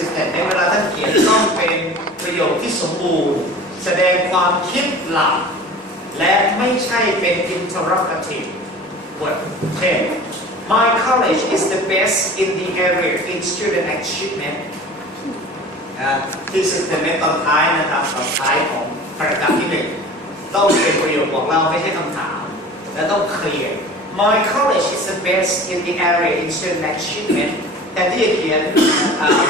thesis แต่ในเวลาท่านเขียนต้องเป็นประโยคที่สมบูรณ์แสดงความคิดหลักและไม่ใช่เป็น interrogative word เช่น My college is the best in the area in student achievement thesis แต่ในตอนท้ายนะครับตอนท้ายของ paragraph ที่1ต้องเป็นประโยคบอกเล่าไม่ใช่คำถามและต้องเคลียร์ My college is the best in the area in student achievement แต่ที่จะเขียน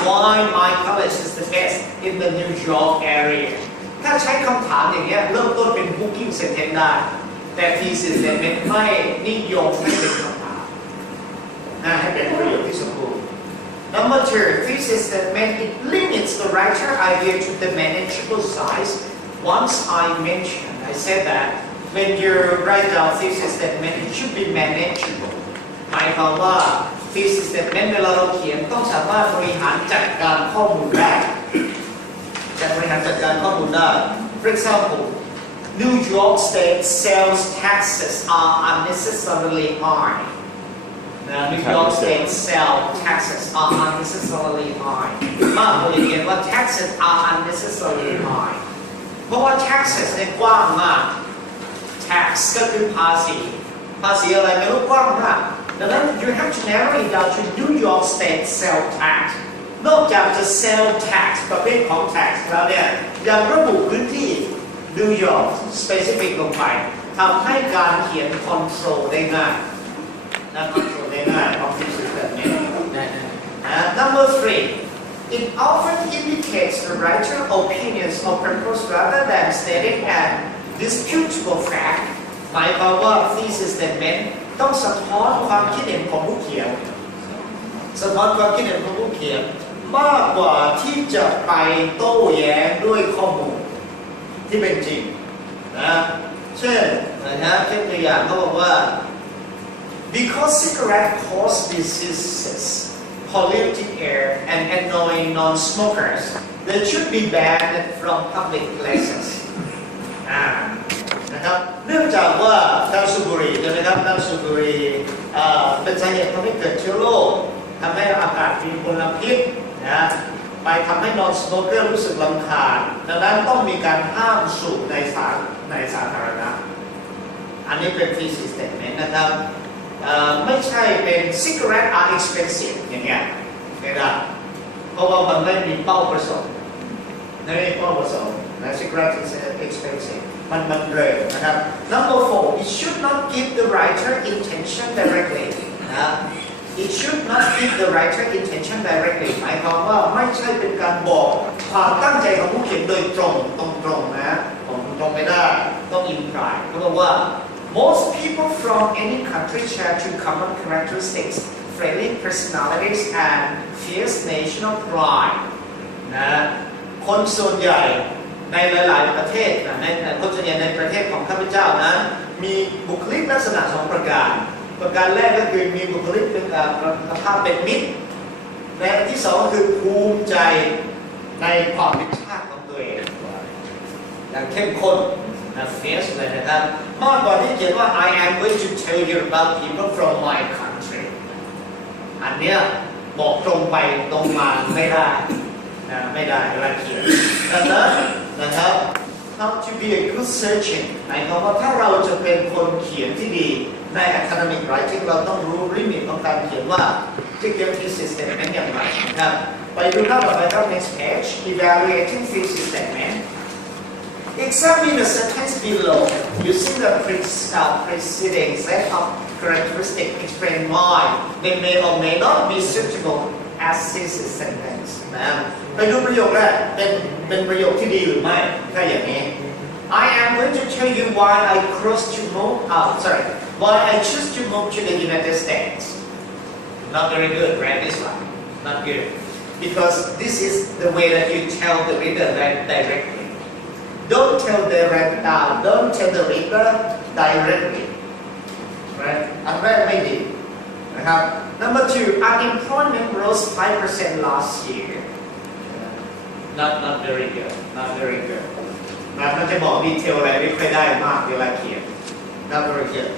Why my college is the best in the New York area ถ้าใช้คำถามอย่างเงี้ยเริ่มต้นเป็น booking sentence ได้แต่ thesis statement ไม่นิยมให้เป็นคำถามให้เป็นประโยคที่สมบูรณ์ Number 2 thesis statement it limits the writer idea to the manageable size once I mentioned I said that when you write down thesis statement it should be manageable หมายความว่า thesis statement เวลาเราเขียนต้องสามารถบริหารจัดการข้อมูลได้บริหารจัดการข้อมูลได้ For example New York State sales taxes are unnecessarily high New York State sales taxes are unnecessarily high มากเลยเขียนว่า taxes are unnecessarily high เพราะว่า taxes เนี่ยกว้างมาก tax ก็คือภาษีอะไรไม่รู้กว้างมากดังนั้น you have to narrow it down to New York State sales tax นอกจากจะ sales tax ประเภทของ tax แล้วเนี่ยยังระบุพื้นที่ New York specific ลงไปทำให้การเขียน control ได้ง่ายcontrol ได้ง่าย of this statement Number 3 It often indicates the writer's opinions or purpose rather than stating an disputable fact หมายความว่า thesis statement ต้องสะท้อนความคิดเห็นของผู้เขียนสะท้อนความคิดเห็นของผู้เขียนมากกว่าที่จะไปโต้แย้งด้วยข้อมูลที่เป็นจริงเช่นตัวอย่างเขาบอกว่า because cigarette cause diseases pollute the air and annoy non-smokers they should be banned from public places นะครับเนื่องจากว่าการสูบบุหรี่นะครับการสูบบุหรี่เป็นสาเหตุทำให้เกิดเชื้อโรคทำให้อากาศมีมลพิษไปทำให้ non-smoker รู้สึกรำคาญดังนั้นต้องมีการห้ามสูบในสาธารณะอันนี้เป็น thesis statement นะครับไม่ใช่เป็น cigarette are expensive อย่างเงี้ยไม่ได้เพราะว่ามันไม่มีเป้าประสงค์ไม่มีเป้าประสงค์นะ cigarette is expensive มันเลยนะครับ Number 4 it should not give the writer intention directly นะ It should not give the writer intention directly หมายความว่าไม่ใช่เป็นการบอกความตั้งใจของผู้เขียนโดยตรงนะตรงไม่ได้ต้อง imply เขาบอกว่า Most people from any country share two common characteristics friendly personalities and fierce national pride นะคนส่วนใหญ่ในหลายๆประเทศคนส่วนใหญ่ในประเทศของข้าพเจ้านั้นมีบุคลิกลักษณะ2ประการแรกก็คือมีบุคลิกเป็นภาพเป็นมิตรและอันที่2คือภูมิใจในความเป็นชาติของตัวเองอย่างเข้มข้นfierce เลยนะครับมากกว่าที่เขียนว่า I am going to tell you about people from my country อันเนี้ยบอกตรงไปตรงมาไม่ได้ไม่ได้เวลาเขียนดังนั้นนะครับ How to be a good surgeon หมายความว่าถ้าเราจะเป็นคนเขียนที่ดีใน academic writing เราต้องรู้ลิมิตของการเขียนว่าจะเขียน thesis statement อย่างไรนะครับไปดูหน้าต่อไปครับ next page evaluating thesis statement Examine the sentence below using the preceding set of characteristics explain why they may or may not be suitable as thesis sentence นะไปดูประโยคแรกเป็นประโยคที่ดีหรือไม่ถ้าอย่างนี้ I am going to tell you why I choose to move to the United States not very good right this one not good because this is the way that you tell the reader directly Don't tell the reader directly. Right? อันแรกไม่ดีนะครับ Number 2 unemployment rose 5% last year. Not very good. Not very good. มันจะบอกดีเทลอะไรไม่ค่อยได้มากเวลาเขียน Not very good.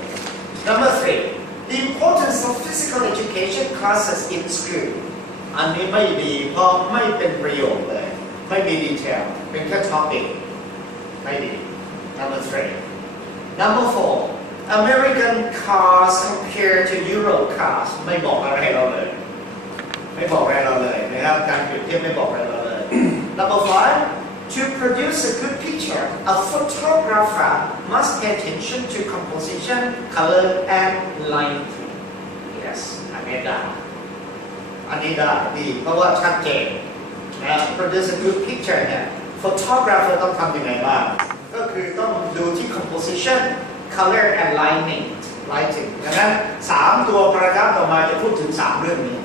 Number 3 the importance of physical education classes in school. อันนี้ไม่ดีเพราะไม่เป็นประโยชน์เลยไม่มีดีเทลเป็นแค่ท็อปิกไม่ดี number 3 number 4 American cars compared to Europe cars ไม่บอกอะไรเราเลยไม่บอกอะไรเราเลยนะครับการเปรียบเทียบไม่บอกอะไรเราเลย number 5 to produce a good picture a photographer must pay attention to composition color and lighting yes อันนี้ได้ดีเพราะว่าชัดเจนนะ produce a good picture เนี่ย photographer ต้องทำยังไงบ้างก็คือต้องดูที่ composition color and lighting ดังนั้น3ตัวพาราgraफต่อมาจะพูดถึง3เรื่องนี้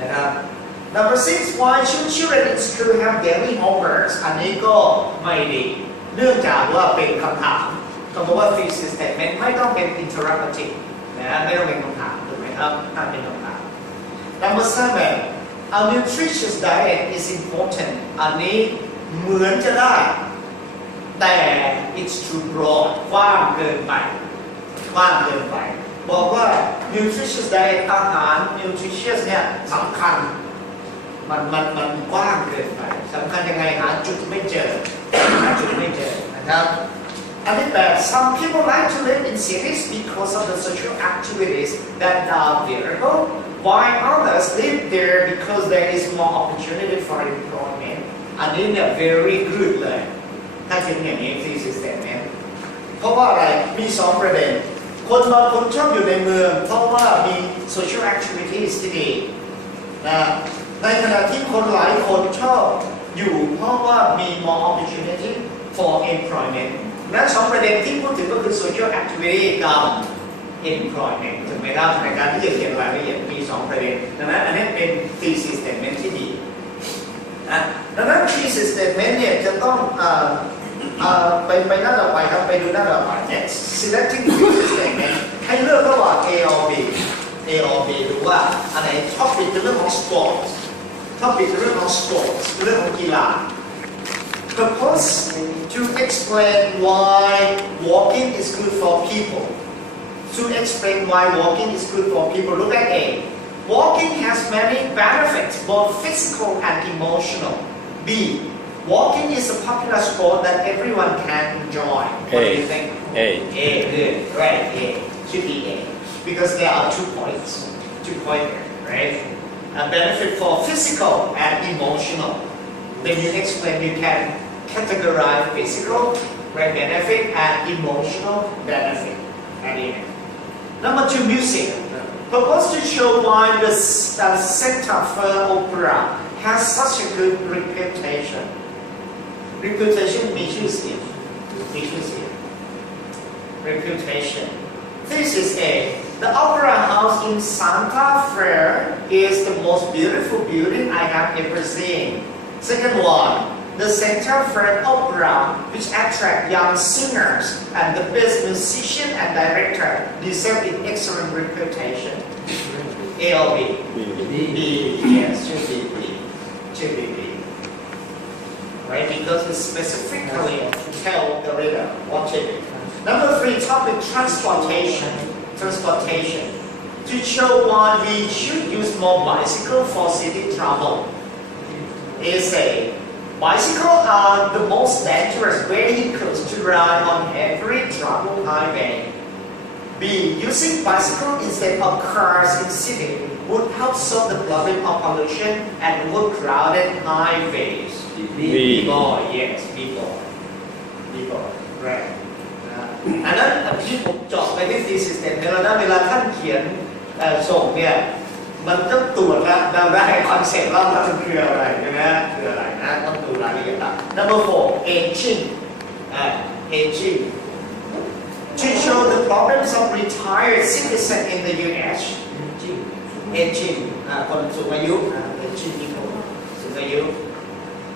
นะครับ number 6 why should children in school have daily homeworks อันนี้ก็ไม่ดีเนื่องจากว่าเป็นคำถามคำว่า thesis statement ไม่ต้องเป็น interrogative นะไม่ต้องเป็นคำถามถูกไหมครับถ้าเป็นคำถาม number 7 a nutritious diet is important อันนี้เหมือนจะได้แต่ it's too broad กว้างเกินไปบอกว่า nutritious diet อาหาร nutritious เนี่ยสำคัญมันกว้างเกินไปสำคัญยังไงหาจุดไม่เจอนะครับอันที่8 some people like to live in cities because of the social activities that are available while others live there because there is more opportunity for employment อันนี้เนี่ย very good เลยถ้าคิดอย่างนี้ thesis statement เพราะว่าอะไรมี2ประเด็นคนบางคนชอบอยู่ในเมืองเพราะว่ามี social activities ที่ดีนะในขณะที่คนหลายคนชอบอยู่เพราะว่ามี more opportunity for employment และ2ประเด็นที่พูดถึงก็คือ social activity กับ employment ถึงไม่ได้ในการที่จะเขียนรายละเอียดมี2ประเด็นดังนั้นอันนี้เป็น thesis statement ที่ดีนะดังนั้น thesis statement เนี่ยจะต้องไปหน้าต่อไปครับไปดูหน้าต่อไป next selecting thesis statement ให้เลือกระหว่าง A or B ดูว่าอันไหน topic เป็นเรื่องของ sports topic เป็นเรื่องของ sports เรื่องของกีฬา propose to explain why walking is good for people to explain why walking is good for people look at A walking has many benefits both physical and emotional B walking is a popular sport that everyone can enjoy what do you think A good right A should be A because there are 2 points there right a benefit for physical and emotional when you explain you can categorize physical benefit and emotional benefit number 2 music propose to show why the Santa Fe Opera has such a good reputation มีชื่อเสียง reputation this is A the opera house in Santa Fe is the most beautiful building I have ever seen second one the Santa Fe Opera which attract young singers and the best musician and director deserve an excellent reputation A or B B yes should be B right because it specifically tell the reader what should be number 3 topic transportation to show why we should use more bicycle for city travel is a bicycles are the most dangerous vehicles to ride on every travel highway B using bicycle instead of cars in city would help solve the problem of pollution and overcrowded highways B boy yes B boy right อันนั้นที่ผมเจาะไปที่ thesis statement แล้วนะเวลาท่านเขียนส่งเนี่ยมันต้องตรวจแล้วเราได้คอนเซ็ปต์ว่ามันคืออะไรนะต้องดูรายละเอียดละ number 4 aging to show the problems of retired citizens in the U.S. aging คนสูงอายุ aging people สูงอายุ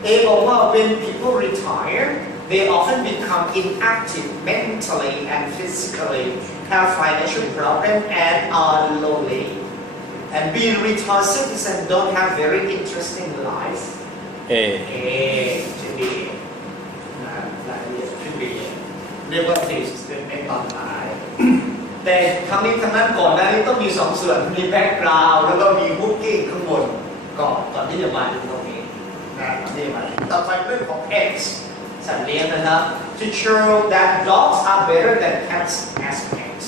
A บอกว่า when people retire they often become inactive mentally and physically have financial problems and are lonely and being retired citizens don't have very interesting lives A should be รายละเอียด should be เรียกว่า thesis statement ตอนท้าย แต่ทั้งนี้ทั้งนั้นก่อนหน้านี้ต้องมี2ส่วนมีแบ็กกราวด์แล้วก็มีคุกกิ้งข้างบนก่อนที่จะมาถึงตรงนี้นะนี่มาต่อไปเรื่องของ X สัตว์เลี้ยงนะครับ to show that dogs are better than cats as pets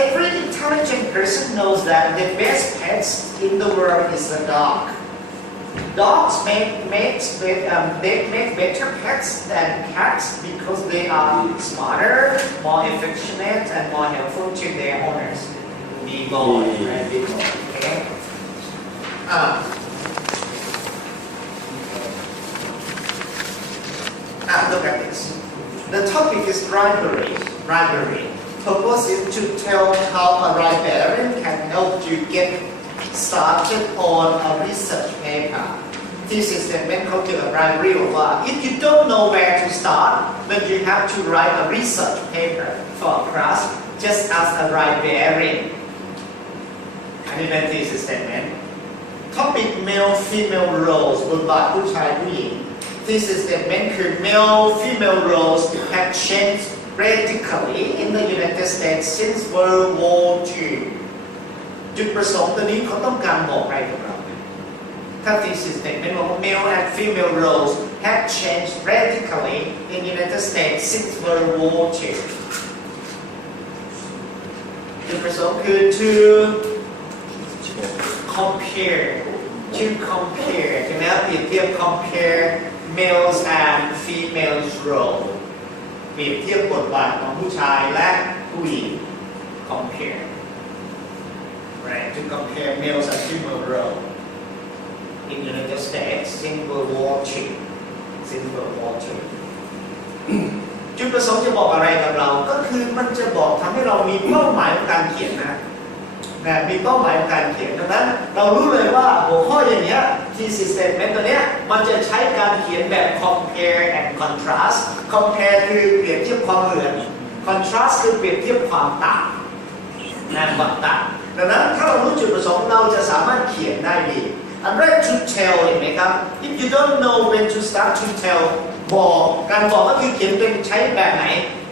every intelligent person knows that the best pets in the world is a dog dogs make better pets than cats because they are smarter more affectionate and more helpful to their owners be more and be more okay look at this. The topic is rivalry. Purpose is to tell how a librarian can help you get started on a research paper. Thesis statement เขาเกี่ยวกับ rivalry บอกว่า if you don't know where to start then you have to write a research paper for a class just ask a librarian อันนี้เป็น thesis statement topic male female roles บทบาทผู้ชายผู้หญิงThesis statement คือ male female roles have changed radically in the United States since World War II จุดประสงค์ตัวนี้เขาต้องการบอกอะไรกับเราถ้า thesis statement บอกว่า male and female roles have changed radically in the United States since World War II จุดประสงค์คือ to compare ใช่ไหมครับเปรียบเทียบ compare males and females role เปรียบเทียบบทบาทของผู้ชายและผู้หญิง compare right to compare males and female role in the United States since World War II จุดประสงค์จะบอกอะไรกับเราก็คือมันจะบอกทำให้เรามีเป้าหมายของการเขียนนะมีเป้าหมายของการเขียนดังนั้นเรารู้เลยว่าหัวข้ออย่างเนี้ย thesis statement ตัวเนี้ยมันจะใช้การเขียนแบบ compare and contrast compare คือเปรียบเทียบความเหมือน contrast คือเปรียบเทียบความต่างความต่างดังนั้นถ้าเรารู้จุดประสงค์เราจะสามารถเขียนได้ดีอันแรก to tell เห็นไหมครับ if you don't know when to start to tell บอกการบอกก็คือเขียนเป็นใช้แบบไหน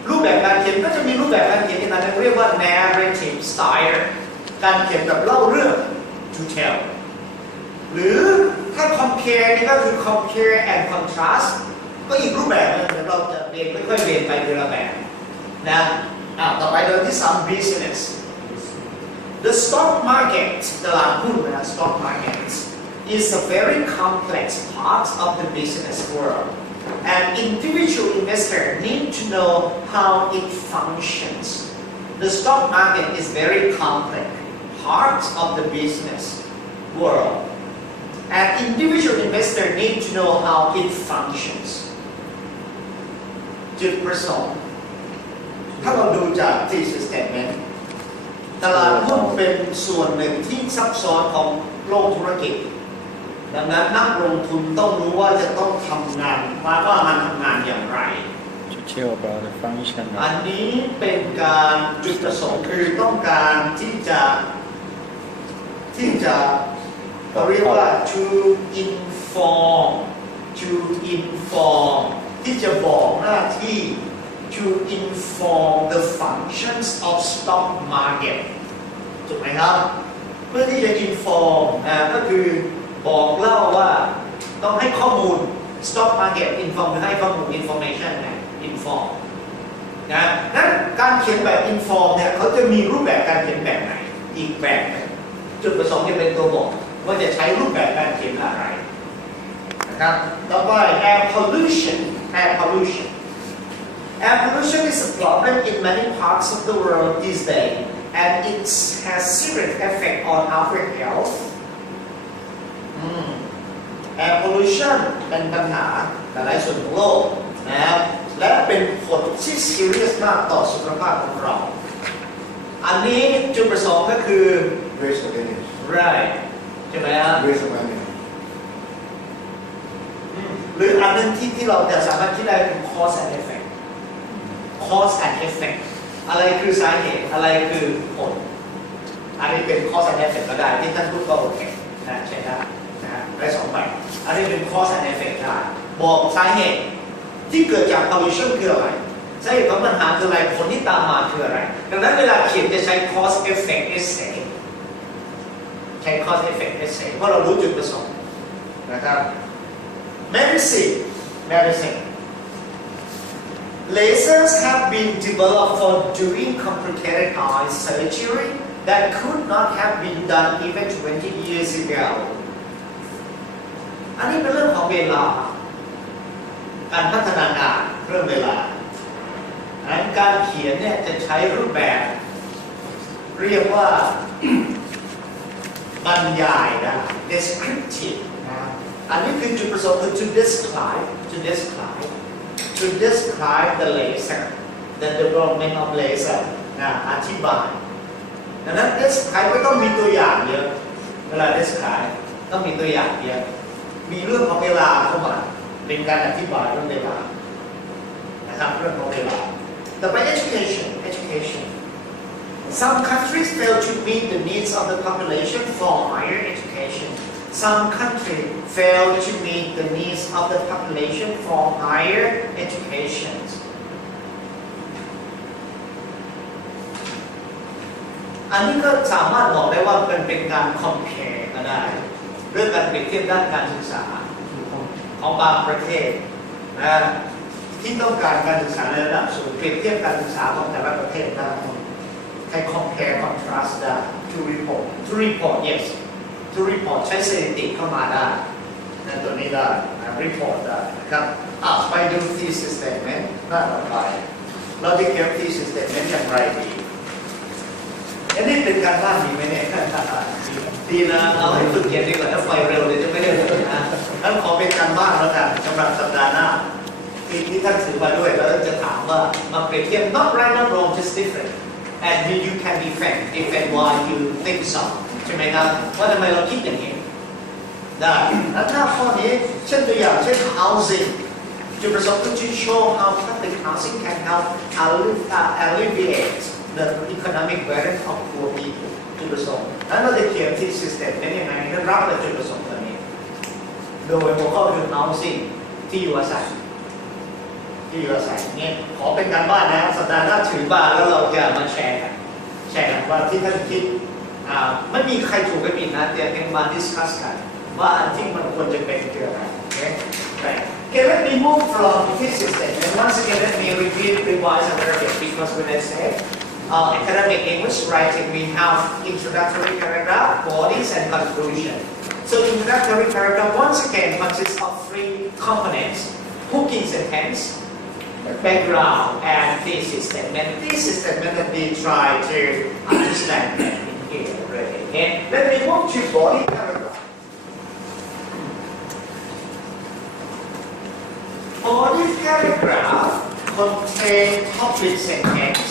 รูปแบบการเขียนก็จะมีรูปแบบการเขียนที่นั้นเรียกว่า narrative styleการเขียนแบบเล่าเรื่อง to tell หรือถ้า compare นี่ก็คือ compare and contrast ก็อีกรูปแบบนึงเดี๋ยวเราจะเรียนค่อยๆเรียนไปทีละแบบนะต่อไปเรื่องที่ some business the stock market ตลาดหุ้นนะ stock market is a very complex part of the business world and individual investors need to know how it functions the stock market is very complex part of the business world and individual investors need to know how it functions จุดประสงค์ถ้าเราดูจาก thesis statement ตลาดหุ้นเป็นส่วนหนึ่งที่ซับซ้อนของโลกธุรกิจดังนั้นนักลงทุนต้องรู้ว่าจะต้องทำงานว่ามันทำงานอย่างไรอันนี้เป็นการจุดประสงค์คือต้องการที่จะเรียกว่า to inform ที่จะบอกหน้าที่ to inform the functions of stock market ถูกไหมครับเพื่อที่จะ inform ก็คือบอกเล่าว่าต้องให้ข้อมูล stock market inform คือให้ข้อมูล information นะ inform นั้นการเขียนแบบ inform เนี่ยเขาจะมีรูปแบบการเขียนแบบไหนอีกแบบหนึ่งจุดประสงค์จะเป็นตัวบอกว่าจะใช้รูปแบบการเขียนอะไรนะครับต่อไป air pollution is a problem in many parts of the world these days and it has serious effect on our health air pollution เป็นปัญหาหลายส่วนของโลกนะครับและเป็นผลที่ serious มากต่อสุขภาพของเราอันนี้จุดประสงค์ก็คือ race awareness right ใช่ไหมครับ race awareness หรืออันนึงที่เราจะสามารถคิดได้คือ cause and effect cause and effect อะไรคือสาเหตุอะไรคือผลอันนี้เป็น cause and effect ก็ได้ที่ท่านพูดก็โอเคนะใช่ได้นะได้สองแบบอันนี้เป็น cause and effect ได้บอกสาเหตุที่เกิดจาก pollution คืออะไรส าเหตุของปัญหาคืออะไรผลที่ตามมาคืออะไรดังนั้นเวลาเขียนจะใช้ cause effect essay ใช้ cause effect essay เพราะเรารู้จุดประสงค์นะครับ medicine lasers have been developed for doing complicated eye surgery that could not have been done even 20 years ago อันนี้เป็นเรื่องของเวลาการพัฒนางานเรื่องเวลาการเขียนเนี่ยจะใช้รูปแบบเรียกว่าบรรยายนะ descriptive นะอันนี้คือจุดประสงค์คือ to describe the laser the development of laser นะอธิบายดังนั้น describe ก็ต้องมีตัวอย่างเยอะเวลา describe ต้องมีตัวอย่างเยอะมีเรื่องของเวลาเข้ามาเป็นการอธิบายเรื่องเวลานะครับเรื่องของเวลาต่อไป education some countries fail to meet the needs of the population for higher education some countries fail to meet the needs of the population for higher education อันนี้ก็สามารถบอกได้ว่าเป็นการ compare ก็ได้เรื่องการเปรียบเทียบด้านการศึกษาของบางประเทศนะที่ต้องการการศึกษาในระดับสูงเปรียบเทียบการศึกษาของแต่ละประเทศได้ให้ compare contrast ได้ to report yes to report ใช้สถิติเข้ามาได้นะตัวนี้ได้ report ได้นะครับไปดู thesis statement หน้าต่อไปเราจะเขียน thesis statement อย่างไรดีอันนี้เป็นการบ้านดีไหมเนี่ยดีนะเอาให้ฝึกเขียนดีกว่าถ้าไปเร็วเลยจะไม่ได้เลยนะงั้นขอเป็นการบ้านแล้วกันสำหรับสัปดาห์หน้าที่ท่านถือมาด้วยแล้วจะถามว่ามาเปรียบเทียบ not right not wrong just different and you can defend why you think so ใช่ไหมครับว่าทำไมเราคิดอย่างนี้ได้แล้วถ้าข้อนี้เช่นตัวอย่างเช่น housing จุดประสงค์คือ to show how public housing can help alleviate the economic burden of poor people จุดประสงค์แล้วเราจะเขียนที่ system เป็นยังไงให้รับกับจุดประสงค์ตัวนี้โดยหัวข้อคือ housing ที่อยู่อาศัยเนี่ยขอเป็นการบ้านนะสัปดาห์หน้าถือบ้านแล้วเราจะมาแชร์กันว่าที่ท่านคิดไม่มีใครถูกไม่ผิดนะแต่เป็นมาดิสคัสกันว่าอันที่มันควรจะเป็นคืออะไร Okay, let me move from thesis statement. Once again, let me revise a little bit because when I say academic English writing, we have introductory paragraph, bodies, and conclusion. So introductory paragraph once again consists of three components: hooking sentence, background, and thesis statement. Thesis statement that we try to understand in here already. Okay, let me move to body paragraph. Body paragraph contain topic sentence.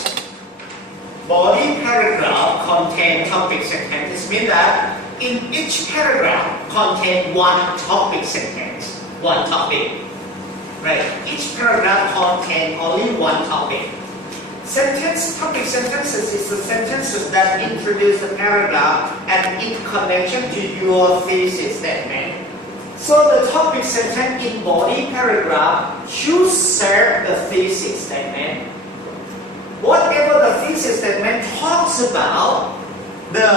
Body paragraph contain topic sentence. This means that in each paragraph contain one topic sentence, one topic. Right? Each paragraph contain only one topic. Topic sentences is the sentences that introduce the paragraph and in connection to your thesis statement. So the topic sentence in body paragraph should serve the thesis statement. Whatever the thesis statement talks about, the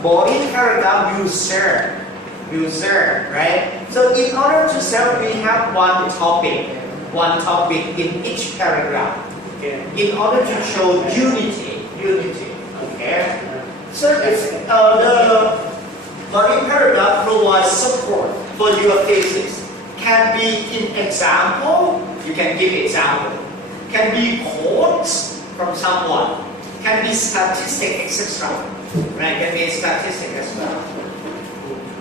body paragraph will serve, right? So in order to serve, we have one topic in each paragraph, in order to show unity, okay? So the body paragraph provides support for your thesis. Can be in example, you can give example. Can be quotes from someone. Can be statistic, etc. Right? Can be statistic as well.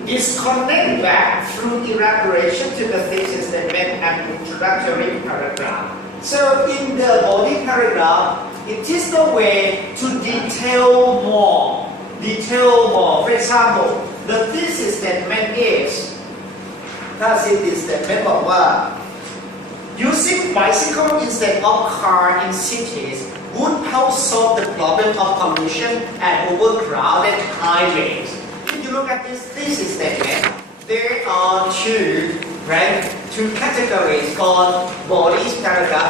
Is connect back through elaboration to the thesis statement and introductory paragraph. So in the body paragraph, it is the way to detail more. For example, the thesis statement is, thesis statement บอกว่า using bicycle instead of car in cities would help solve the problem of pollution and overcrowded highways. If you look at this thesis statement, there are two categories called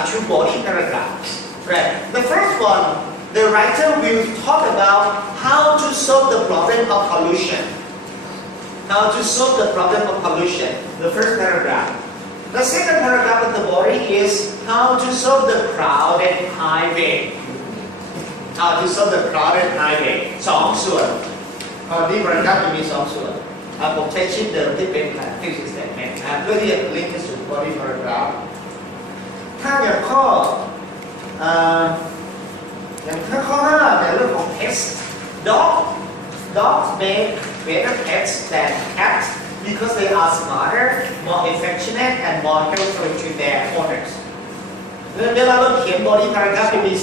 two body paragraphs. Right. The first one, the writer will talk about how to solve the problem of pollution. How to solve the problem of pollution. The first paragraph. The second paragraph of the body is how to solve the crowded highway. How to solve the crowded highway. สองส่วนที่paragraphจะมีสองส่วนผมใช้ชื่อเดิมที่เป็น thesis statement เพื่อที่จะลิงก์ไปสู่ body paragraph ถ้าอย่างข้อข้อ5ในเรื่องของ pets dogs make better pets than cats because they are smarter, more affectionate and more helpful to their owners เวลาเราเขียน body paragraph จะมี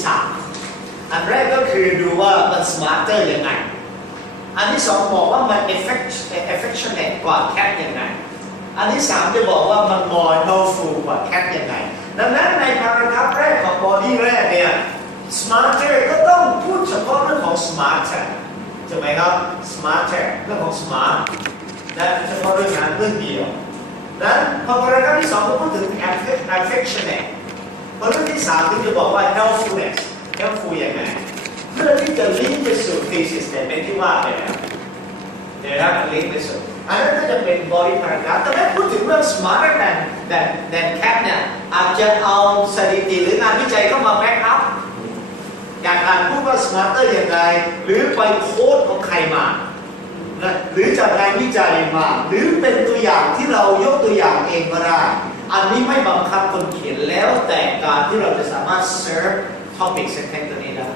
3อันแรกก็คือดูว่ามัน smarter ยังไงอันที่2บอกว่ามัน affectionate กว่า cat ยังไงอันที่3จะบอกว่ามัน more helpful กว่า cat ยังไงดังนั้นใน paragraph แรกของ body แรกเนี่ย smarter ก็ต้องพูดเฉพาะเรื่องของ smarter ใช่ไหมครับ smarter เรื่องของ smart และเฉพาะเรื่องนั้นเรื่องเดียวนั้นพอ paragraph ที่2ก็พูดถึง affectionate พอเรื่องที่3ถึงจะบอกว่า helpfulness helpful ยังไงเพื่อที่จะลิงก์ไปสู่ thesis เป็นที่ว่าไปแล้วเดี๋ยวนะลิงก์ไปสู่อันนั้นก็จะเป็น body paragraph แต่ถ้าพูดถึงเรื่อง smarter than cat เนี่ยอาจจะเอาสถิติหรืองานวิจัยเข้ามา back up อย่างการพูดว่า smarter อย่างไรหรือไปโค้ดของใครมาหรือจากงานวิจัยมาหรือเป็นตัวอย่างที่เรายกตัวอย่างเองก็ได้อันนี้ไม่บังคับคนเขียนแล้วแต่การที่เราจะสามารถ serve topic sentence ตัวนี้ได้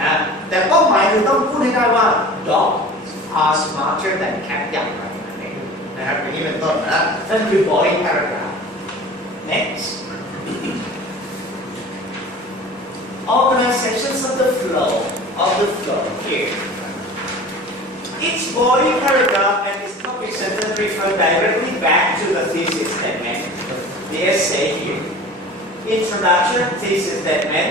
นะแต่เป้าหมายคือต้องพูดให้ได้ว่า dog are smarter than cat อย่างไรนั่นเองนะครับอย่างนี้เป็นต้นนะนั่นคือ body paragraph next organizations of the flow here each body paragraph and its topic sentence refer directly back to the thesis statement the essay here introduction thesis statement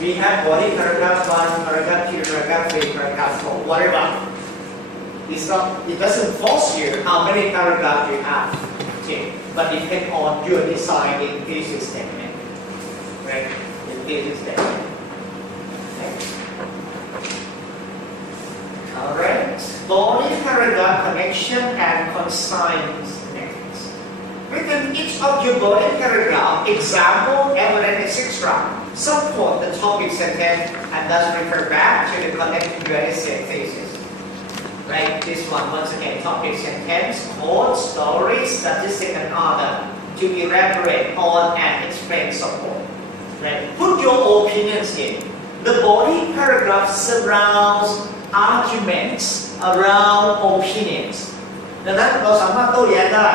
we have body paragraph 1 paragraph 2 paragraph 3 paragraph 4 whatever it doesn't force you how many paragraphs you have okay but depend on your deciding thesis statement right the thesis statement next alright body paragraph connection and consigns within each of your body paragraph, example, evidence, etc. support the topic sentence and thus refer back to the connecting your essay thesis. Right? This one, once again, topic sentence, quote, story, statistic, and other to elaborate on and explain support. Right? Put your opinions in. The body paragraph surrounds arguments around opinions. ดังนั้นเราสามารถโต้แย้งได้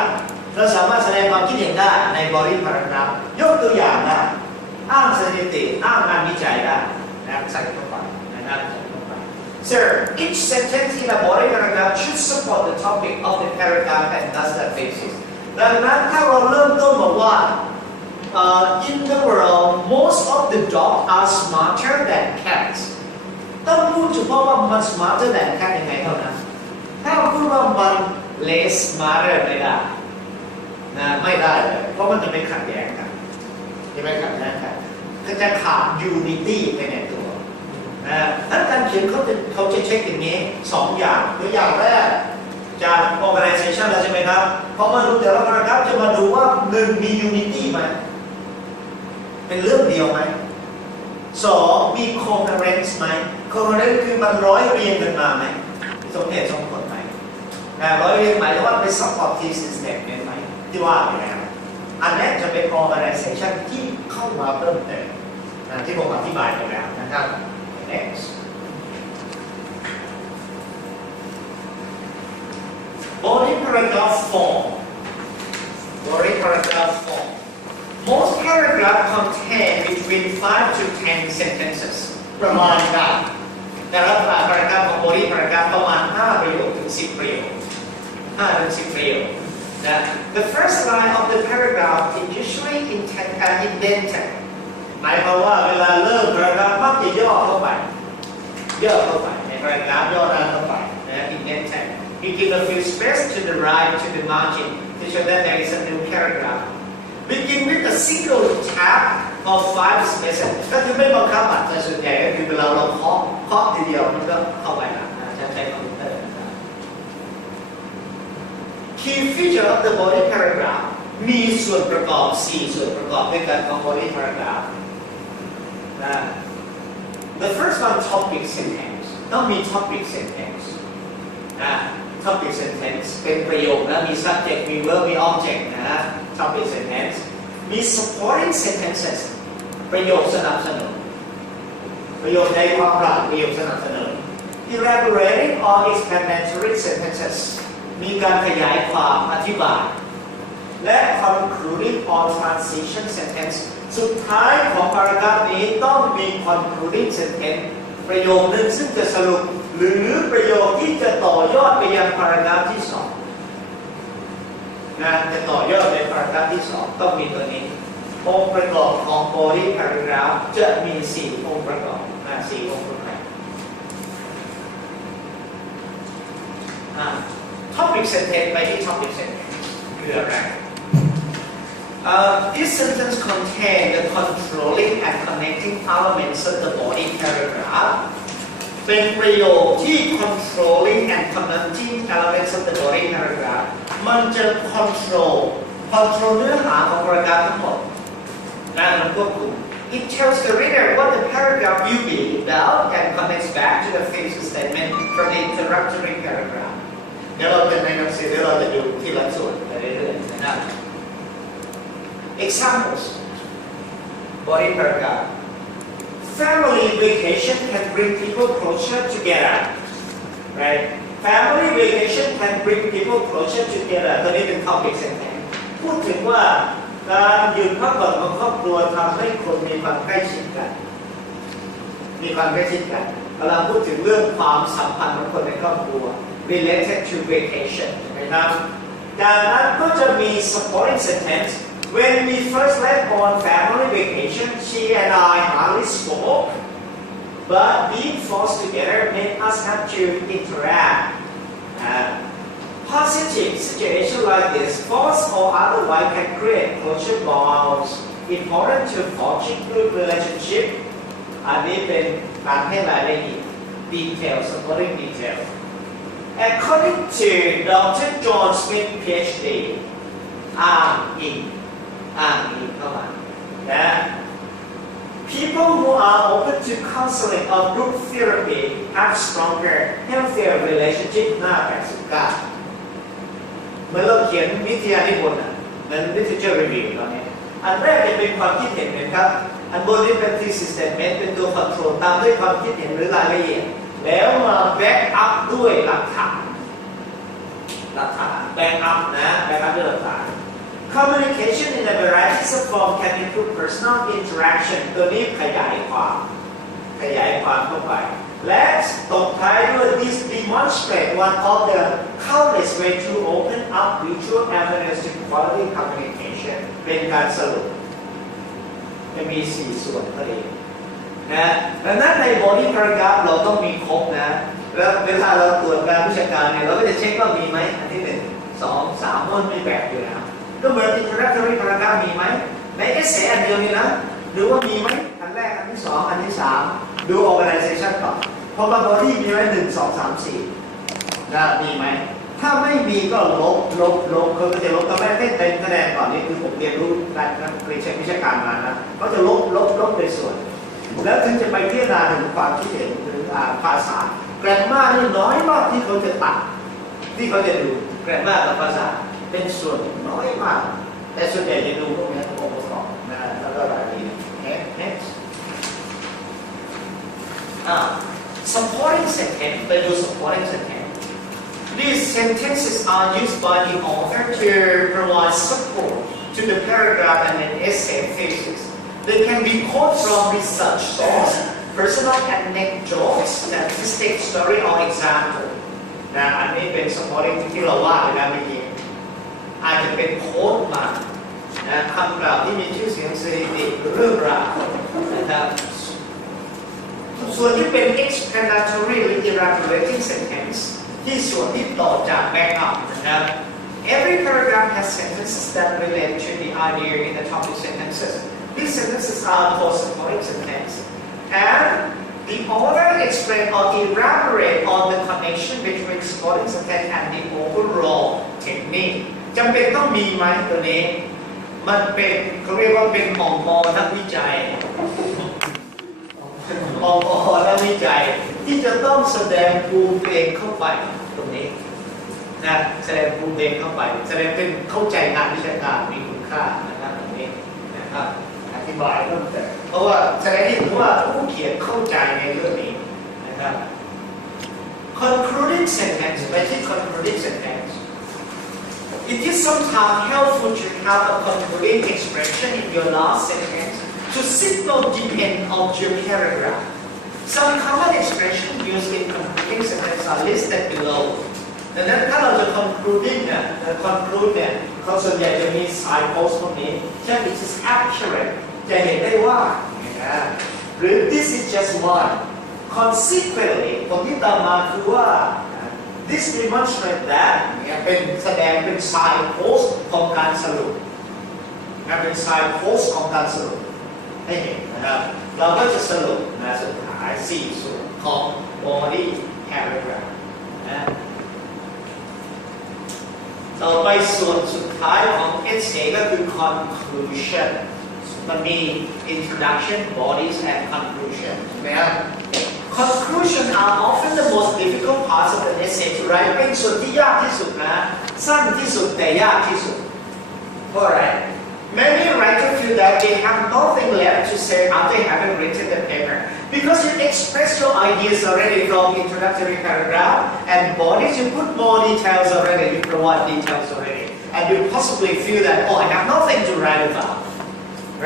เราสามารถแสดงความคิดเห็นได้ใน body paragraph ยกตัวอย่างได้อ้างสถิติอ้างงานวิจัยได้นะครับใส่เข้าไปนะครับใส่เข้าไป Sir, each sentence in a body paragraph should support the topic of the paragraph and thus the thesis ดังนั้นถ้าเราเริ่มต้นบอกว่า in the world most of the dogs are smarter than cats ต้องพูดเฉพาะว่ามัน smarter than cat ยังไงเท่านั้นถ้าพูดว่ามัน less smarter ไม่ได้นะไม่ได้เลยเพราะมันจะไม่ขัดแย้งกันจะไม่ขัดแย้งกันก็จะขาด unity ไปในตัวนะนั้นการเขียนเขาจะเช็คอย่างนี้2อย่างตัวอย่างแรกจาก organization แล้วใช่ไหมครับพอมาดูแต่ละ paragraph จะมาดูว่า1มี unity ไหมเป็นเรื่องเดียวไหม2มี coherence ไหม coherence คือมันร้อยเรียงกันมาไหมสมเหตุสมผลไหมร้อยเรียงหมายถึงว่าเป็น support thesis statement ไหมที่ว่าไปแล้วอันนี้จะเป็น organization ที่เข้ามาเพิ่มเติมที่ผมอธิบายไปแล้วนะครับ next body paragraph form body paragraph form most paragraphs contain between 5 to 10 sentences ประมาณกันแต่ละ paragraph ของ body paragraph ประมาณ5ประโยคถึง10ประโยค5ถึง10ประโยคThe first line of the paragraph is usually indented หมายความว่าเวลาเริ่ม paragraph มักจะย่อเข้าไปใน paragraph ย่อหน้าเข้าไปนะ indented You give a few space to the right to the margin to show that there is a new paragraph begin with a single tap of 5 spaces ก็คือไม่บังคับแต่ส่วนใหญ่ก็คือเวลาเราเคาะทีเดียวมันก็เข้าไปแล้วใช้คอมพิวเตอร์ Key feature of the body paragraph มีส่วนประกอบ4ส่วนประกอบด้วยกันของ body paragraph นะ The first one topic sentence ต้องมี topic sentence นะ topic sentence เป็นประโยคนะมี subject มี verb มี object นะ topic sentence มี supporting sentences ประโยคสนับสนุนประโยคในความหลักประโยคสนับสนุน elaborating or explanatory sentences มีการขยายความอธิบายและ concluding or transition sentence สุดท้ายของพารากราฟนี้ต้องมี concluding sentence ประโยคนึงซึ่งจะสรุปหรือประโยคที่จะต่อยอดไปยังพารากราฟที่2นะจะต่อยอดในพารากราฟที่2ต้องมีตัวนี้องค์ประกอบของ body paragraph จะมี4องค์ประกอบนะ4องค์ประกอบtopic sentence ไปที่ topic sentence คืออะไรThis sentence contains the controlling and connecting elements of the body paragraph เป็นประโยคที่ controlling and connecting elements of the body paragraph มันจะ control เนื้อหาของ paragraph ทั้งหมดและมันควบคุม It tells the reader what the paragraph will be about and connects back to the finished statement from the introductory paragraph เดี๋ยวเราจะในหนังสือเดี๋ยวเราจะดูที่ละส่วนไปเรื่อยๆนะครับ Examples body paragraph Family vacation can bring people closer together right Family vacation can bring people closer together ตัวนี้เป็น topic sentence พูดถึงว่าการหยุดพักผ่อนของครอบครัวทำให้คนมีความใกล้ชิดกันกำลังพูดถึงเรื่องความสัมพันธ์ของคนในครอบครัว related to vacation นะครับจากนั้นก็จะมี supporting sentence When we first left on family vacation she and I hardly spoke but being forced together made us have to interact Positive situation like this force or otherwise can create closure bonds important to forging good relationship อันนี้เป็นการให้รายละเอียด detail supporting detail According to Dr. John Smith PhD อ้างอิงเข้ามานะ People who are open to counseling or group therapy have stronger healthier relationship หน้า89เมื่อเราเขียนวิทยานิพนธ์เหมือน literature review ตอนนี้อันแรกจะเป็นความคิดเห็นนะครับอันบนนี้เป็น thesis statement เป็นตัว control ตามด้วยความคิดเห็นหรือรายละเอียดแล้วมา back up ด้วยหลักฐาน back up นะ back up ด้วยหลักฐาน Communication in a variety of forms can include personal interaction ตัวนี้ขยายความเข้าไปและตบท้ายด้วย this demonstrate one of the countless way to open up mutual avenues to quality communication เป็นการสรุปจะมี4ส่วนพอดีนะดังนั้นใน body paragraph เราต้องมีครบนะแล้วเวลาเราตรวจงานวิชาการเนี่ยเราก็จะเช็คว่ามีไหมอันที่1 2 3มันมีแบบอยู่แล้วก็เหมือน introductory paragraph มีไหมใน essay อันเดียวนี่นะดูว่ามีไหมอันแรกอันที่2อันที่3ดู organization ก่อนพอบาง body มีไว้1 2 3 4นะมีไหมถ้าไม่มีก็ลบเขาจะลบก็ไม่ได้เต็มคะแนนก่อนนี่คือผมเรียนรู้การเรียนวิชาการมานะก็จะลบในส่วนแล้วถึงจะไปพิจารณาถึงความคิดเห็นหรือภาษาแกรมมานี่น้อยมากที่เขาจะตัดที่เขาจะดูแกรมมากับภาษาเป็นส่วนน้อยมากแต่ส่วนใหญ่จะดูพวกนี้องค์ประกอบนะแล้วก็รายละเอียด next supporting sentence ไปดู supporting sentence These sentences are used by the author to provide support to the paragraph and an essay thesis. They can be quoted from research source, personal anecdotes, statistic story or example. นะอันนี้เป็น supporting ที่เราว่าเลยนะเมื่อกี้อาจจะเป็นโค้ดมานะคำกล่าวที่มีชื่อเสียงสถิติเรื่องราวนะครับส่วนที่เป็น explanatory หรือ elaborating sentence ที่ส่วนที่ต่อจาก backup นะครับ Every paragraph paragraph has sentences that relate to the idea in the topic sentences. These sentences are called supporting sentences. And the author explain or elaborate on the connection between supporting sentence and the overall technique. จำเป็นต้องมีไหมตัวนี้มันเป็นเขาเรียกว่าเป็นองค์กรนักวิจัยองค์กรนักวิจัยที่จะต้องแสดงภูมิตัวเองเข้าไปตรงนี้นะแสดงภูมิตัวเองเข้าไปแสดงเป็นเข้าใจงานวิชาการมีคุณค่านะครับตรงนี้นะครับอธิบายเพิ่มเติมเพราะว่าแสดงให้เห็นว่าผู้เขียนเข้าใจในเรื่องนี้นะครับ concluding sentence ไม่ใช่ concluding sentence It is sometimes helpful to have a concluding expression in your last sentence to signal the end of your paragraph. Some common expressions used in concluding sentences are listed below. ดังนั้นถ้าเราจะ concluding เนี่ย conclude เนี่ยเขาส่วนใหญ่จะมี side post ตรงนี้เช่น it is accurate จะเห็นได้ว่าหรือ this is just one. Consequently ตรงที่ตามมาคือว่าThis demonstrates that เป็นแสดงเป็น side post ของการสรุปเป็น side post ของการสรุปให้เห็นนะครับเราก็จะสรุปสุดท้าย4ส่วนของ body paragraph ต่อไปส่วนสุดท้ายของ essay ก็คือ conclusion มันมี introduction bodies and conclusion ใช่ไหมครับConclusion are often the most difficult parts of an essay to write เป็นส่วนที่ยากที่สุดนะสั้นที่สุดแต่ยากที่สุดเพราะอะไร Many writers feel that they have nothing left to say after having written the paper because you express your ideas already from introductory paragraph and bodies you put more details already you provide details already and you possibly feel that oh I have nothing to write about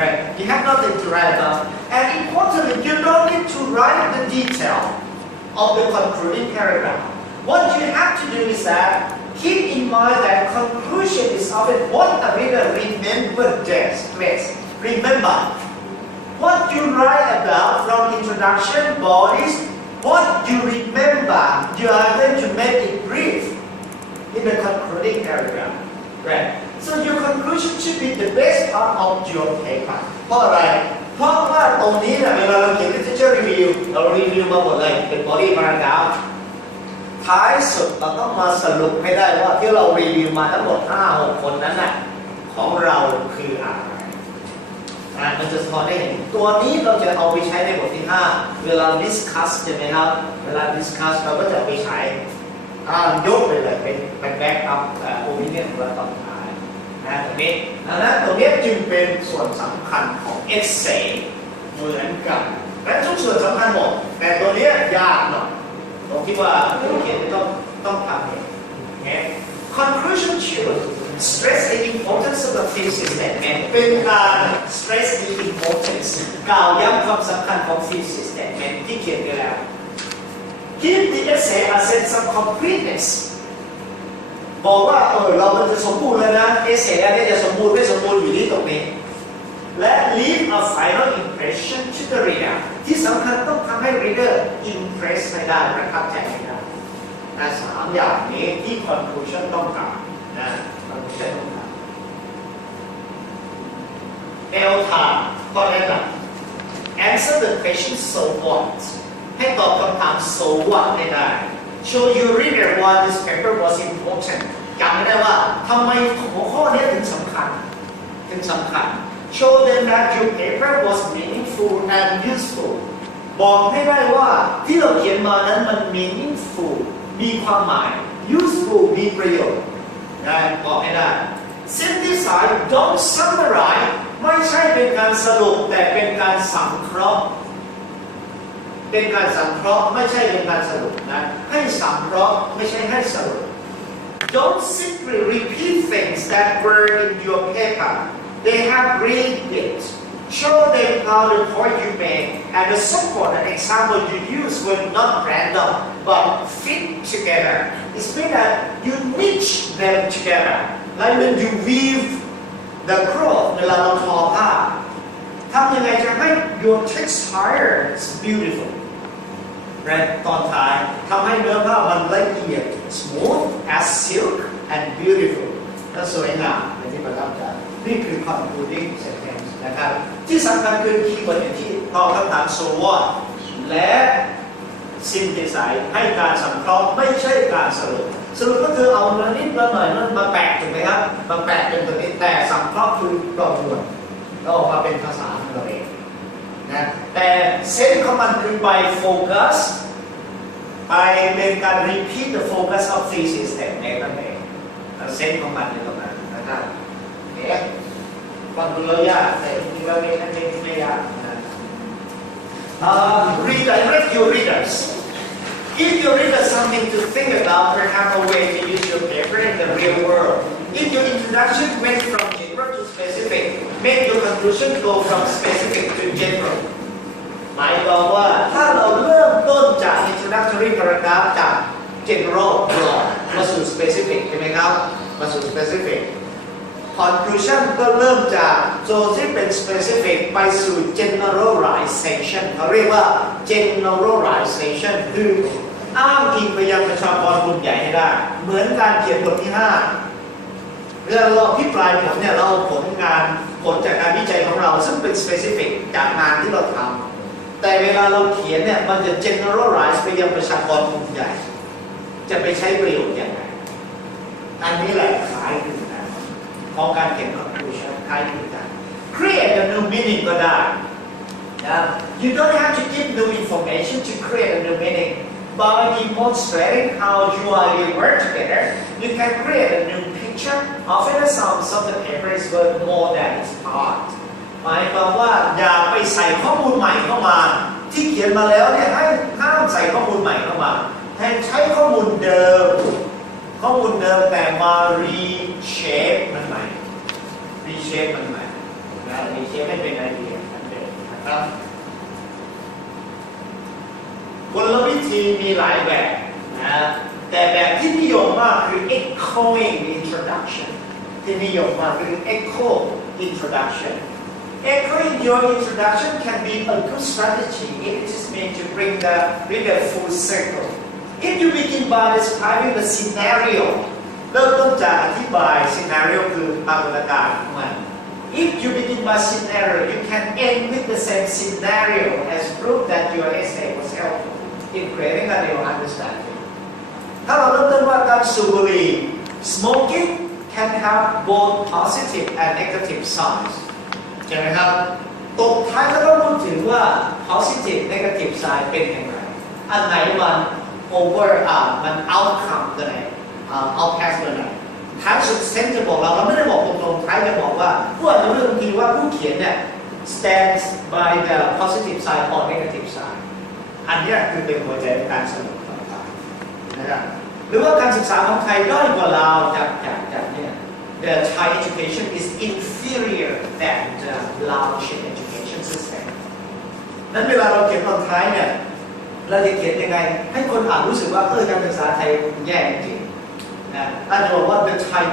Right? You have nothing to write about. And importantly, you don't need to write the detail of the concluding paragraph. What you have to do is that keep in mind that conclusion is often what the reader remembers. Remember, what you write about from introduction, bodies, what you remember, you are going to make it brief in the concluding paragraph. Right?So your conclusion should be the best part of your paper. เพราะอะไร เพราะว่าตรงนี้เนี่ยเวลาเราเขียน literature review เรารีวิวมาหมดเลยเป็น body paragraph ท้ายสุดเราต้องมาสรุปให้ได้ว่าที่เรารีวิวมาทั้งหมด 5-6 คนนั้นน่ะของเราคืออะไรมันจะสะท้อนได้เห็นตัวนี้เราจะเอาไปใช้ในบทที่ 5 เวลา discuss ใช่ไหมครับเวลา discuss เราก็จะไปใช้ยกไปเลยเป็น back up opinion ของเราตอนท้ายตรงนี้ตรงนี้จึงเป็นส่วนสำคัญของ essay เหมือนกันและทุกส่วนสำคัญหมดแต่ตัวนี้ยากหน่อยตรงที่ว่าผู้เขียนต้องทำเอง conclusion should stress the importance of the thesis statement เป็นการ stress the importance กล่าวย้ำความสำคัญของ thesis statement ที่เขียนไปแล้ว give the essay a sense of completenessบอกว่าเรามันจะสมบูรณ์แล้วนะเอเซ่อันนี้จะสมบูรณ์ไม่สมบูรณ์อยู่ที่ตรงนี้และ leave a final impression to the reader ที่สำคัญต้องทำให้ reader impress ให้ได้ประทับใจให้ได้3 อย่างนี้ที่ conclusion ต้องทำconclusion ต้องทำแนวทางข้อแนะนำ answer the question so what ให้ตอบคำถาม so what ให้ได้Show your reader why this paper was important จำไม่ได้ว่าทำไมหัวข้อนี้ถึงสำคัญ Show them that your paper was meaningful and useful บอกให้ได้ว่าที่เราเขียนมานั้นมัน meaningful มีความหมาย useful มีประโยชน์บอกให้ได้ Synthesize don't summarize ไม่ใช่เป็นการสรุปแต่เป็นการสังเคราะห์เป็นการสังเคราะห์ไม่ใช่เป็นการสรุปนะให้สังเคราะห์ไม่ใช่ให้สรุป Don't simply repeat things that were in your paper. They have read it. Show them how the point you made and the support and example you used were not random but fit together. It's mean that you niche them together. Like when you weave the cloth เวลาเราทอผ้าทำยังไงจะให้ your textile is beautiful ตอนท้ายทำให้เนื้อผ้ามันละเอียด smooth as silk and beautiful และสวยงามในที่ประทับใจนี่คือ concluding sentence นะครับที่สำคัญคือคีย์เวิร์ดอย่างที่ตอบคำถาม so what และ synthesize ให้การสังเคราะห์ไม่ใช่การสรุปก็คือเอามานิดมาหน่อยนั่นมาแปะถูกไหมครับมาแปะเป็นตัวนี้แต่สังเคราะห์คือประมวลแล้วออกมาเป็นภาษาของเราเองนะแต่เซนส์ของมันคือ by focus ไปเป็นการ repeat the focus of thesis แต่ในนั่นเองเซนส์ของมันอยู่ตรงนั้นนะครับเนี่ยฟังดูแล้วยากแต่จริงๆแล้วไม่ยากนะredirect your readers give your readers something to think about perhaps a way to use your paper in the real world if your introduction went from general to specific make your conclusion go from specific to general หมายความว่าถ้าเราเริ่มต้นจาก introductory paragraph จาก general มาสู่ specific ใช่ไหมครับมาสู่ specific conclusion ก็เริ่มจากโจทย์ที่เป็น specific ไปสู่ generalization เขาเรียกว่า generalization คืออ้างอิงไปยังประชากรกลุ่มใหญ่ให้ได้เหมือนการเขียนบทที่5เวลาเราอภิปรายผลเนี่ยเราผลจากการวิจัยของเราซึ่งเป็น specific จากงานที่เราทำแต่เวลาเราเขียนเนี่ยมันจะ generalize ไปยังประชากรกลุ่มใหญ่จะไปใช้ประโยชน์อย่างไรอันนี้แหละคล้ายกันของการเขียน conclusion คล้ายกัน create a new meaning ก็ได้ you don't have to give new information to create a new meaning by demonstrating how you and you work together you can create a new picture often the sums of the paper is worth more than its part หมายความว่าอย่าไปใส่ข้อมูลใหม่เข้ามาที่เขียนมาแล้วเนี่ยให้ห้ามใส่ข้อมูลใหม่เข้ามาแทนใช้ข้อมูลเดิมแต่มา reshape มันใหม่ reshape มันใหม่นะ reshape ให้เป็นไอเดียอันเดิมนะครับกลวิธีมีหลายแบบนะแต่แบบที่นิยมมากคือ echoing introduction ที่นิยมมากคือ echo introduction echoing your introduction can be a good strategy if it is meant to bring the reader full circle if you begin by describing the scenario เริ่มต้นจากอธิบาย scenario คือปรากฏการณ์ของมัน if you begin by scenario you can end with the same scenario as proof that your essay was helpful in creating a real understanding ถ้าเราเริ่มต้นว่าการสูบบุหรี่ smoking can have both positive and negative sides ใช่ไหมครับตบท้ายก็ต้องพูดถึงว่า positive negative side เป็นอย่างไรอันไหนมัน over มัน outcome ตัวไหนoutcast ตัวไหนท้ายสุดเซนจะบอกเราไม่ได้บอกตรงๆท้ายจะบอกว่าผู้อ่านเรื่องทีว่าผู้เขียนเนี่ย stands by the positive side or negative side อันนี้คือเป็นหัวใจในการสรุปต่างๆนะครับหรือว่าการศึกษาของไทยด้อยกว่าเราจากเนี่ย the Thai education is inferior than the Laotian education system นั้นเวลาเราเขียนตอนท้ายเนี่ยเราจะเขียนยังไงให้คนอ่านรู้สึกว่าการศึกษาไทยแย่จริงนะอาจจะบอกว่า the Thai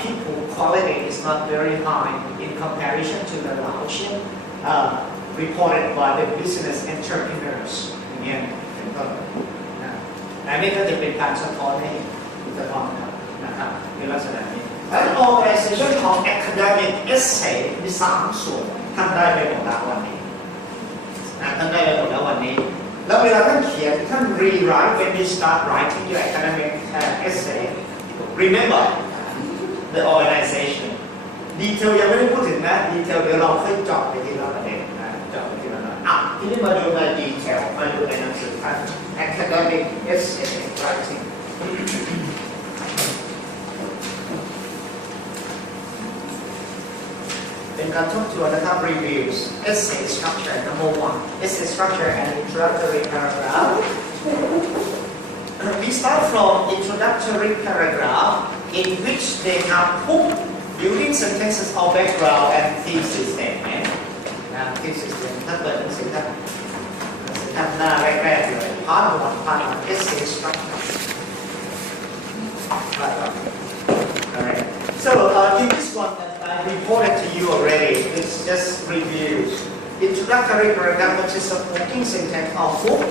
people quality is not very high in comparison to the Laotian reported by the business entrepreneurs อย่างเงี้ยเป็นต้นนะอันนี้ก็จะเป็นการสะท้อนให้สะท้อนนะครับในลักษณะนี้และ organization ของ academic essay มี3ส่วนท่านได้ไปหมดแล้ววันนี้นะท่านได้ไปหมดแล้ววันนี้แล้วเวลาท่านเขียนท่าน rewrite when you start writing your academic essay remember the organization detail ยังไม่ได้พูดถึงนะ detail เดี๋ยวเราค่อยเจาะไปทีละประเด็นนะเจาะไปทีละทีนี้มาดูใน detail มาดูในหนังสือท่าน academic essay writingเป็นการทบทวนนะครับ reviews essay structure number 1 essay structure and introductory paragraph we start from introductory paragraph in which they have put building sentences or background and thesis statement thesis statement ถ้าเปิดหนังสือท่านหน้าแรกๆเลย part 1 essay structure alright so in this one I reported to you already. It's just reviews. Introductory paragraph consists of working sentence or full,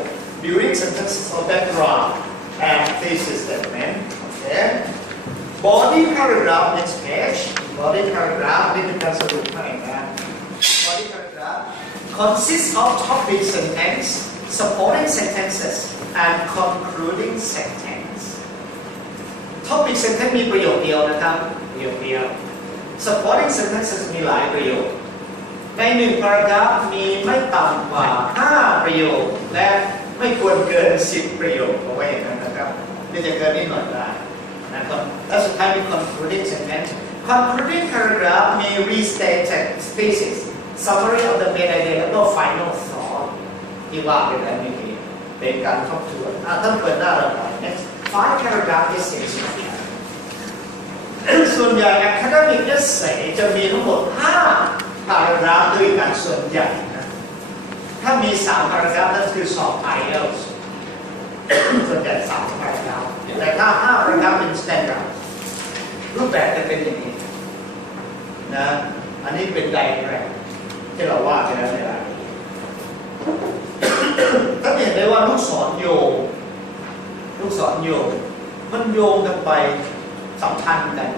building sentences or background, and thesis statement. Okay. body paragraph next page body paragraph นี่เป็นการสรุปให้นะ body paragraph consists of topic sentence supporting sentences and concluding sentence topic sentence มีประโยคเดียวนะครับประโยคเดียว supporting sentences มีหลายประโยคใน1 paragraph มีไม่ต่ำกว่า5ประโยคและไม่ควรเกิน10ประโยคเอาไว้อย่างนั้นนะครับไม่จะเกินนิดหน่อยได้นะครับและสุดท้ายมี concluding sentence concluding paragraph มี restated thesis summary of the main idea แล้วก็ final thought ที่ว่าไปแล้วนี่เป็นการทบทวนท่านเปิดหน้าเราหน่อย next 5 paragraph essays ส่วนใหญ่ academic essay จะมีทั้งหมด5 paragraph ด้วยกันส่วนใหญ่นะถ้ามี3 paragraph นั่นคือสอบ IELTS ส่วนใหญ่3 paragraph แต่ถ้า5 paragraph เป็น standard รูปแบบจะเป็นอย่างนี้นะอันนี้เป็นไดแกรมที่เราวาดไปแล้วในรายก็เห็นได้ว่าลูกศรโยงมันโยงกันไปสัมพันธ์กัน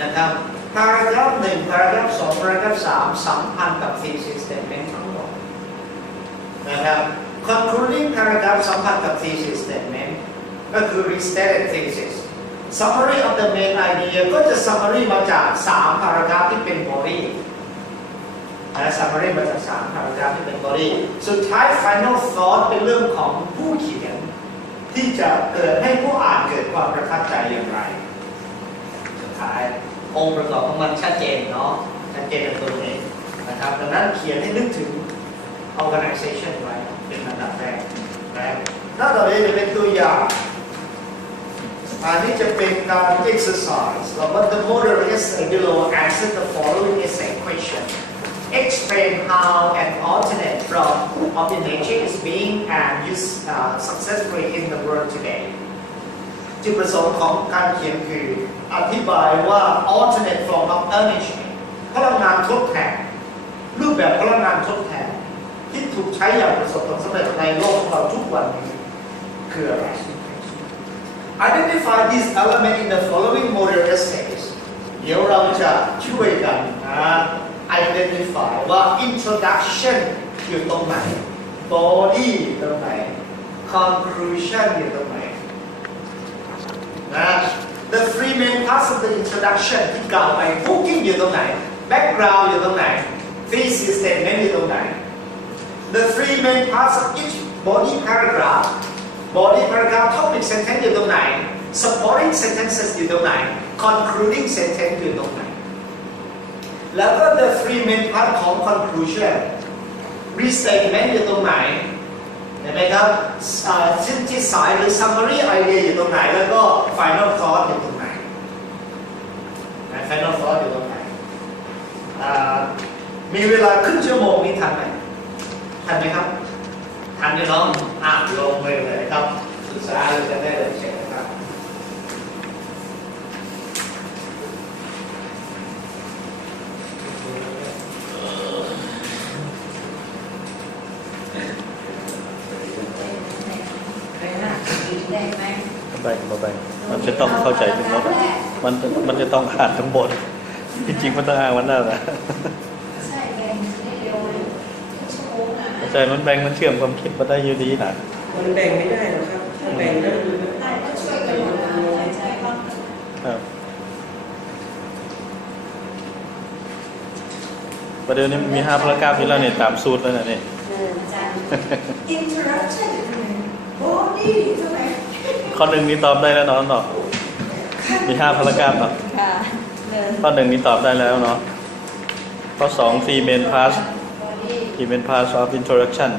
นะครับ paragraph 1 paragraph 2 paragraph 3สัมพันธ์กับ thesis statement ทั้งหมดนะครับ concluding paragraph สัมพันธ์กับ thesis statement ก็คือ restated thesis summary of the main idea ก็จะ summary มาจาก3 paragraph ที่เป็น body summary มาจาก3 paragraph ที่เป็น body สุดท้าย final thought เป็นเรื่องของผู้เขียนที่จะเกิดให้ผู้อ่านเกิดความประทับใจอย่างไรสุดท้ายองค์ประกอบของมันชัดเจนเนาะชัดเจนในตัวนี้นะครับดังนั้นเขียนให้นึกถึง organization ไว้เป็นอันดับแรกหน้าต่อไปจะเป็นตัวอย่างอันนี้จะเป็นการ exercise เราว่า the model essay below answer the following essay question explain how an alternate from of the nature is being and used successfully in the world today จุดประสงค์ของการเขียนคืออธิบายว่า alternate form of energy พลังงานทดแทนรูปแบบพลังงานทดแทนที่ถูกใช้อย่างประสบผลสำเร็จในโลกของเราทุกวันนี้คืออะไร Identify these elements in the following model essays เดี๋ยวเราจะช่วยกันidentify ว่า introduction อยู่ตรงไหน body อยู่ตรงไหน conclusion อยู่ตรงไหนนะ the three main parts of the introduction ที่กล่าวไป hooking อยู่ตรงไหน background อยู่ตรงไหน thesis statement อยู่ตรงไหน the three main parts of each body paragraph topic sentence อยู่ตรงไหน supporting sentences อยู่ตรงไหน concluding sentence อยู่ตรงไหนแล้วก็ the three main part ของ conclusion restatement อยู่ตรงไหนเห็นไหมครับที่สายหรือ summary idea อยู่ตรงไหนแล้วก็ final thought อยู่ตรงไหน final thought อยู่ตรงไหนมีเวลาครึ่งชั่วโมงนี้ทันไหมครับทันไหมน้องลงเลยครับศึกษาเลยจะได้เลยเช็คนะครับไปมันจะต้องเข้าใจทั้งหมดมันจะต้องอ่านทั้งหมดจริงๆมันต้องอ่านวันนั้นนะใช่แบ่งได้เร็วชั่วโมงนะใช่มันแบ่งมันเชื่อมความคิดมาได้อยู่ดีนะมันแบ่งไม่ได้หรอกครับถ้าแบ่งได้ก็ช่วยกันหมดนะใช่ครับประเดี๋ยวนี้มี5 พารากราฟที่เราเนี่ยตามสูตรแล้วนะนี่อาจารย์ introduction โอ้นี่ทำไมข้อ 1นี้ตอบได้แล้วเนาะมี5 พารากราฟเนาะข้อ 1นี้ตอบได้แล้วเนาะข้อ 2 three main parts of introduction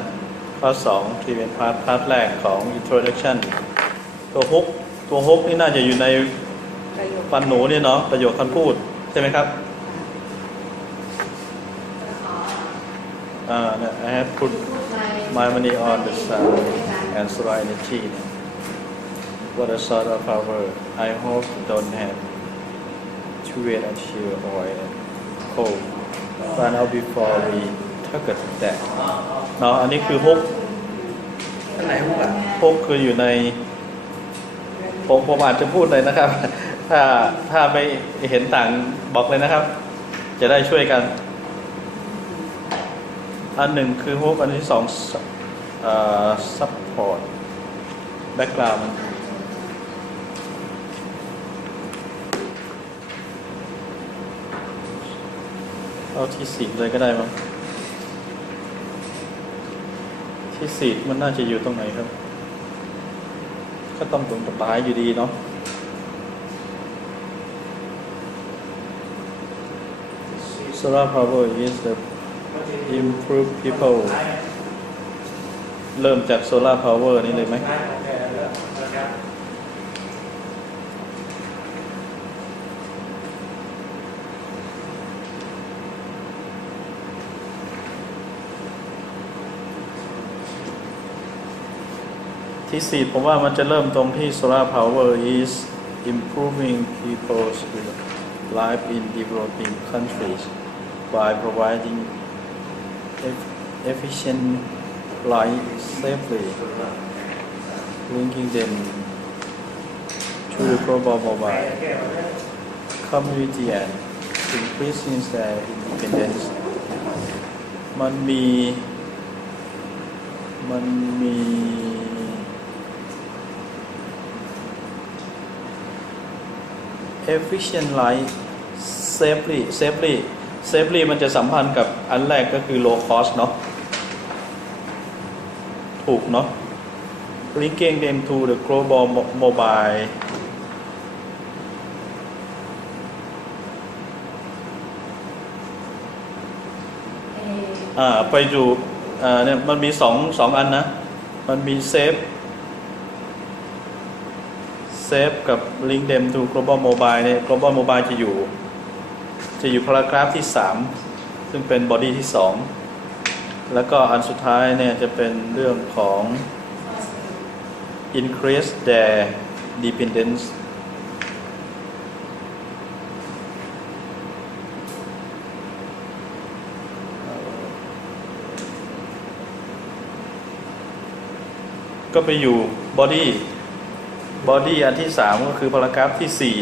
ข้อ 2 three main part แรกของ introduction ตัวฮุกนี่น่าจะอยู่ในฟันหนูเนี่ยเนาะประโยคคำพูดใช่ไหมครับI have put my money on the sun and serenity. What a sort of power! I hope you don't have to wait until oil and coal run out before we target that. เนาะอันนี้คือฮุกอันไหนฮุกอ่ะฮุกคืออยู่ในผมอาจจะพูดเลยนะครับ ถ้าไม่เห็นต่างบอกเลยนะครับ จะได้ช่วยกัน อันหนึ่งคือ hook อันที่สองsupport background เอาที่สีเลยก็ได้มั้งที่สีมันน่าจะอยู่ตรงไหนครับ ก็ต้องตรงปลายอยู่ดีเนาะ Solar power is the improve people เริ่มจาก solar power นี่เลยไหม ที่สี่ผมว่ามันจะเริ่มตรงที่ solar power is improving people's life in developing countries by providing efficient light safely, linking them to the global mobile community and increasing their independence. มันมี efficient light safely มันจะสัมพันธ์กับอันแรกก็คือ low cost เนาะถูกเนาะ linking them to the global mobile ไปอยู่เนี่ยมันมีสองอันนะ มันมี save กับ link them to global mobile เนี่ย global mobile จะอยู่พารากราฟที่3ซึ่งเป็น body ที่2แล้วก็อันสุดท้ายเนี่ยจะเป็นเรื่องของ increase their dependence ก็ไปอยู่ body อันที่3ก็คือพารากราฟที่4